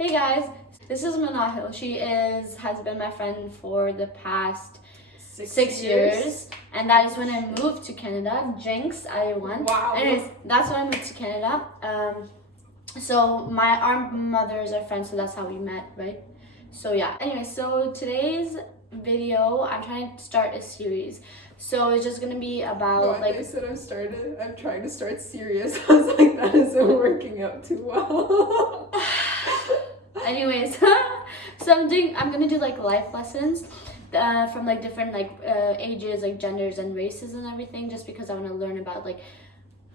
Hey guys, this is Manahil. She has been my friend for the past 6 years, and that is when I moved to Canada. Jinx, I won. Wow. Anyways, that's when I moved to Canada. So our mothers are friends, so that's how we met, right? So yeah. Anyway, so today's video, I'm trying to start a series. So it's just gonna be about I said I'm trying to start serious. I was like, that isn't working out too well. Anyways, so I'm gonna do like life lessons from like different ages, like genders and races and everything, just because I want to learn about like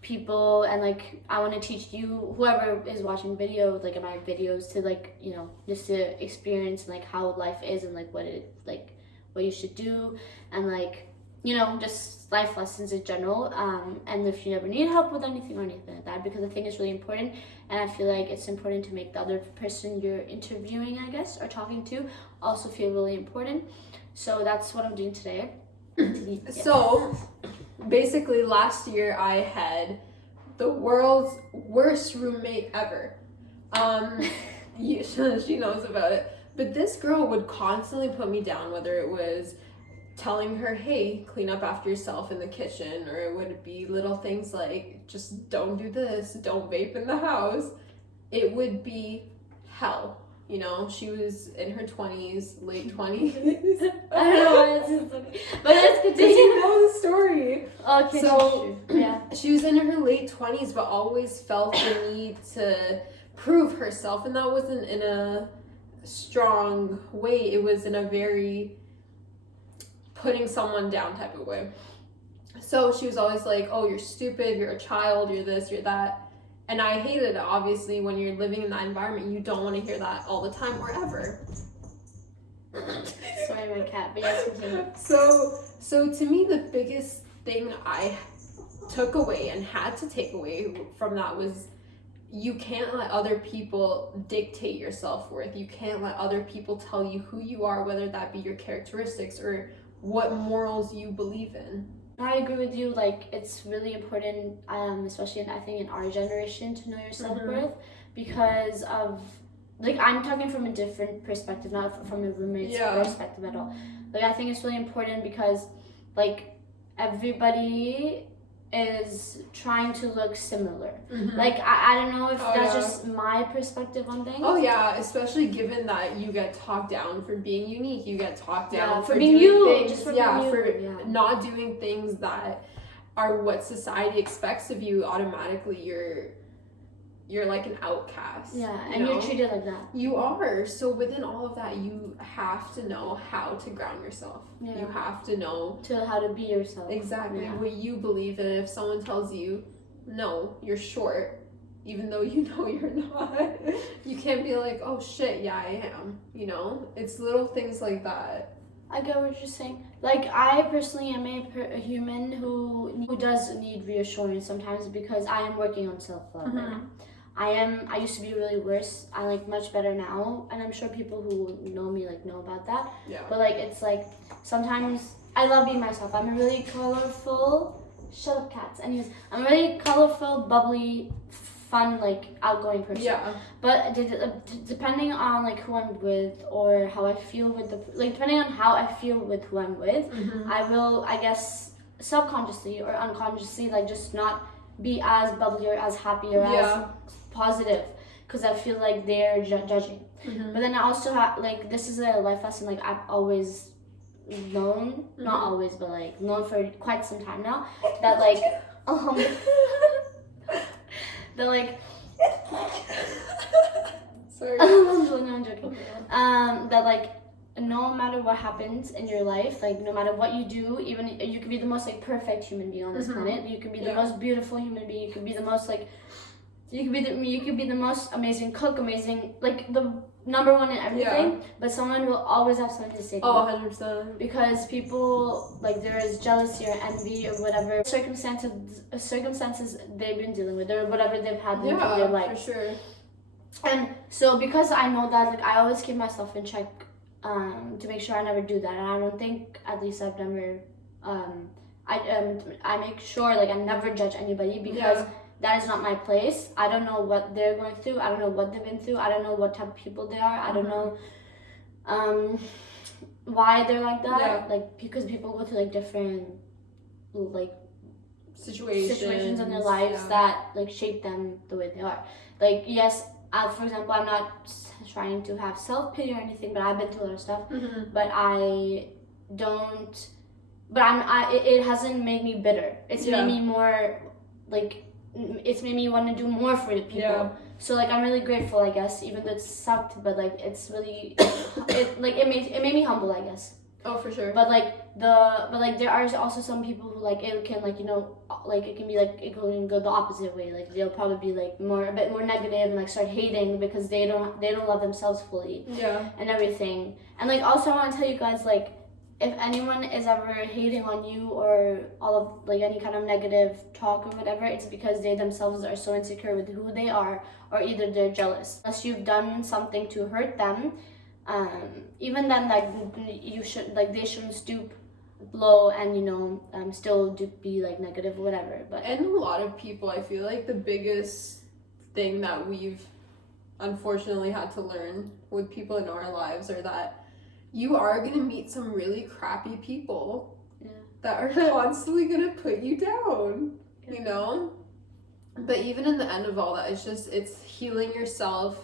people, and like I want to teach you, whoever is watching videos, like my videos, to like, you know, just to experience like how life is and like what you should do, and like, you know, just life lessons in general, and if you ever need help with anything or anything like that, because I think it's really important, and I feel like it's important to make the other person you're interviewing, I guess, or talking to, also feel really important. So that's what I'm doing today. Yeah. So basically last year I had the world's worst roommate ever. She knows about it, but this girl would constantly put me down, whether it was telling her, hey, clean up after yourself in the kitchen, or it would be little things like, just don't do this, don't vape in the house. It would be hell, you know. She was in her 20s, late 20s. I don't know why this is okay, but let's continue. You know the story. Okay, so yeah, she was in her late 20s, but always felt the need to prove herself, and that wasn't in a strong way. It was in a very putting someone down type of way. So she was always like, oh, you're stupid, you're a child, you're this, you're that. And I hated it. Obviously, when you're living in that environment, you don't want to hear that all the time or ever. Sorry, my cat, but yes, continue. So to me, the biggest thing I took away and had to take away from that was, you can't let other people dictate your self-worth. You can't let other people tell you who you are, whether that be your characteristics or what morals you believe in. I agree with you. Like, it's really important, especially I think in our generation, to know your self-worth, because of, like, I'm talking from a different perspective, not from a roommate's perspective at all. Like, I think it's really important because, like, everybody is trying to look similar. Like, I don't know if that's just my perspective on things. Oh yeah, especially given that you get talked down for being unique, you get talked down for being you, things, just for being you. Not doing things that are what society expects of you. Automatically you're like an outcast. Yeah, and you're treated like that. You are. So within all of that, you have to know how to ground yourself. Yeah. You have to know how to be yourself. Exactly. What you believe in. If someone tells you, no, you're short, even though you know you're not, you can't be like, oh shit, yeah, I am. You know? It's little things like that. I get what you're saying. Like, I personally am a human who does need reassurance sometimes, because I am working on self-love right now. I used to be really worse. I'm like much better now, and I'm sure people who know me like know about that. Yeah. But like, it's like sometimes I love being myself. I'm a really colorful, shut up cats. Anyways, I'm a really colorful, bubbly, fun, like outgoing person. Yeah. But depending on like who I'm with, or how I feel with depending on how I feel with who I'm with, I will, I guess, subconsciously or unconsciously, like just not be as bubbly or as happy or as positive, because I feel like they're judging. But then I also have, like, this is a life lesson, like I've always known, not always, but like known for quite some time now, that like that like sorry. No, I'm joking. That like, no matter what happens in your life, like no matter what you do, even you could be the most like perfect human being on this planet, you could be the most beautiful human being, you could be the most like, you could be the most amazing cook, amazing, like the number one in everything, but someone will always have something to say to you. 100%. Because people, like, there is jealousy or envy or whatever circumstances they've been dealing with, or whatever they've had in their life. For sure. And so because I know that, like, I always keep myself in check, to make sure I never do that. And I don't think, at least I've never, I make sure, like, I never judge anybody, because that is not my place. I don't know what they're going through. I don't know what they've been through. I don't know what type of people they are. I don't know why they're like that. Yeah. Like, because people go through like different like situations in their lives that like shape them the way they are. Like, yes, for example, I'm not trying to have self-pity or anything, but I've been through a lot of stuff. But I don't. But it hasn't made me bitter. It's made me more like. It's made me want to do more for the people. Yeah. So like, I'm really grateful, I guess, even though it sucked. But like, it's really it made me humble, I guess. Oh, for sure. But there are also some people who like it can like, you know, like it can be like it can go the opposite way. Like, they'll probably be like a bit more negative and like start hating because they don't love themselves fully. Yeah. And everything. And like, also I want to tell you guys, like, if anyone is ever hating on you or all of like any kind of negative talk or whatever, it's because they themselves are so insecure with who they are, or either they're jealous. Unless you've done something to hurt them, even then, like, you should, like, they shouldn't stoop low and, you know, still be like negative or whatever. But and a lot of people, I feel like the biggest thing that we've unfortunately had to learn with people in our lives are that you are going to meet some really crappy people that are constantly going to put you down, you know? But even in the end of all that, it's healing yourself,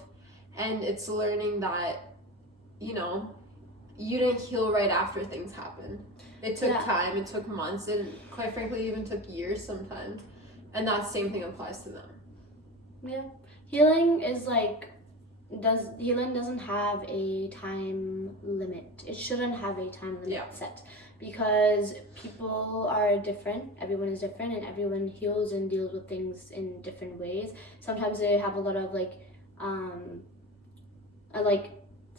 and it's learning that, you know, you didn't heal right after things happened. It took time, it took months, and quite frankly, even took years sometimes. And that same thing applies to them. Yeah. Healing is like, healing doesn't have a time limit. It shouldn't have a time limit set, because people are different. Everyone is different, and everyone heals and deals with things in different ways. Sometimes they have a lot of like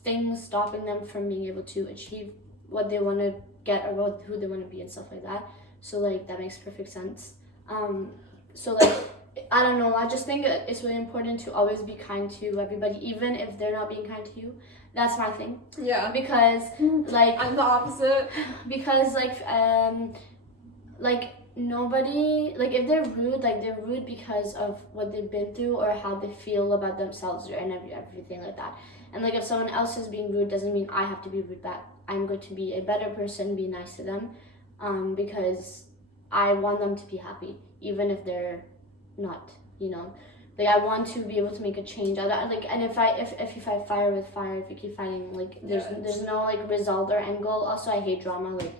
things stopping them from being able to achieve what they want to get or who they want to be and stuff like that. So like, that makes perfect sense. So like, I don't know, I just think it's really important to always be kind to everybody, even if they're not being kind to you. That's my thing. Yeah. Because like, I'm the opposite. Because like nobody, like, if they're rude because of what they've been through or how they feel about themselves and everything like that. And like, if someone else is being rude, doesn't mean I have to be rude back. I'm going to be a better person, be nice to them, because I want them to be happy, even if they're not, you know. Like, I want to be able to make a change. Like, and if you fight fire with fire, if you keep fighting, like, there's no like result or end goal. Also, I hate drama. Like,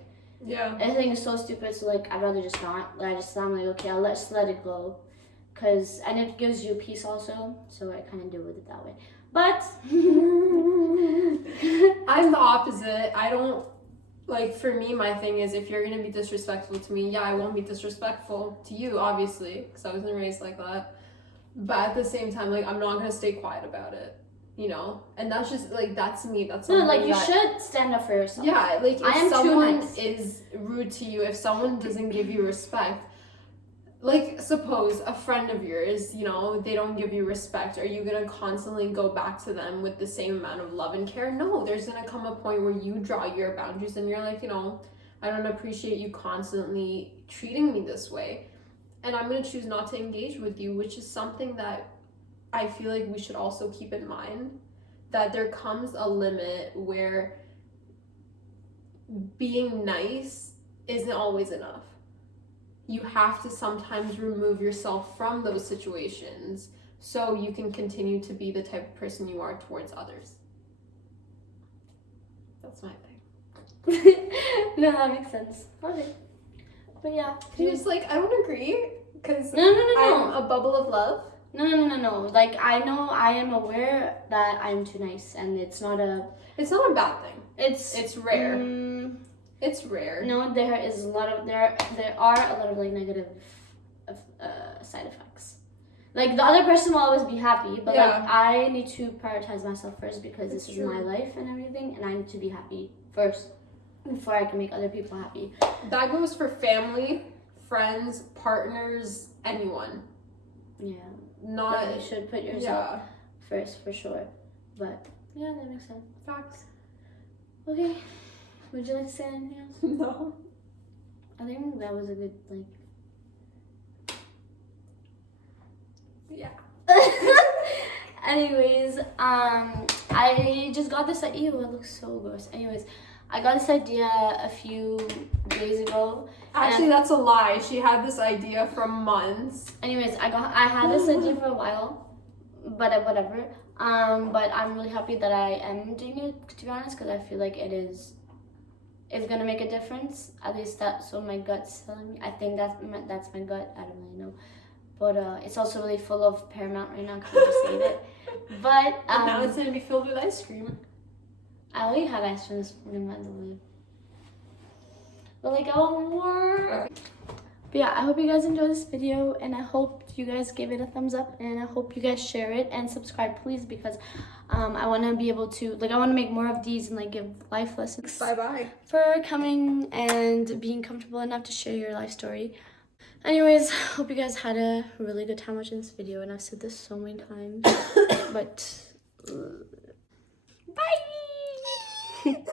I think it's so stupid. So like, I'd rather just not. Like, I'm like, okay, I'll just let it go, and it gives you peace also. So I kind of deal with it that way. But I'm the opposite. I don't, like, for me, my thing is, if you're gonna be disrespectful to me, I won't be disrespectful to you, obviously, because I wasn't raised like that. But at the same time, like, I'm not gonna stay quiet about it, you know? And that's just, like, that's me. That's no, like, you should stand up for yourself. Yeah, like, if someone is rude to you, if someone doesn't give you respect, like, suppose a friend of yours, you know, they don't give you respect. Are you gonna constantly go back to them with the same amount of love and care? No, there's gonna come a point where you draw your boundaries and you're like, you know, I don't appreciate you constantly treating me this way. And I'm gonna choose not to engage with you, which is something that I feel like we should also keep in mind, that there comes a limit where being nice isn't always enough. You have to sometimes remove yourself from those situations so you can continue to be the type of person you are towards others. That's my thing. No, that makes sense. Okay. But yeah. You're just like, I don't agree, because No. I'm a bubble of love. No. Like, I know, I am aware that I'm too nice, and it's not a bad thing. It's rare. It's rare. No, there are a lot of like negative side effects. Like, the other person will always be happy, but like, I need to prioritize myself first, because this is my life and everything, and I need to be happy first before I can make other people happy. That goes for family, friends, partners, anyone. Yeah. Not. You should put yourself first, for sure. But yeah, that makes sense. Facts. Okay. Would you like to say anything else? No. I think that was a good, Yeah. Anyways, I just got this idea. Ew, it looks so gross. Anyways, I got this idea a few days ago. Actually, that's a lie. She had this idea for months. Anyways, I had this idea for a while, but whatever. But I'm really happy that I am doing it, to be honest, because I feel like it's gonna make a difference. At least that's what my gut's telling me. I think that's my gut. I don't really know, but it's also really full of Paramount right now because I just ate it. But And now it's gonna be filled with ice cream. I already had ice cream this morning, by the way. But like, I want more. But yeah, I hope you guys enjoyed this video, and I hope you guys give it a thumbs up, and I hope you guys share it and subscribe, please, because I want to be able to, like, I want to make more of these and like give life lessons. Bye-bye. For coming and being comfortable enough to share your life story. Anyways, hope you guys had a really good time watching this video, and I've said this so many times, but bye.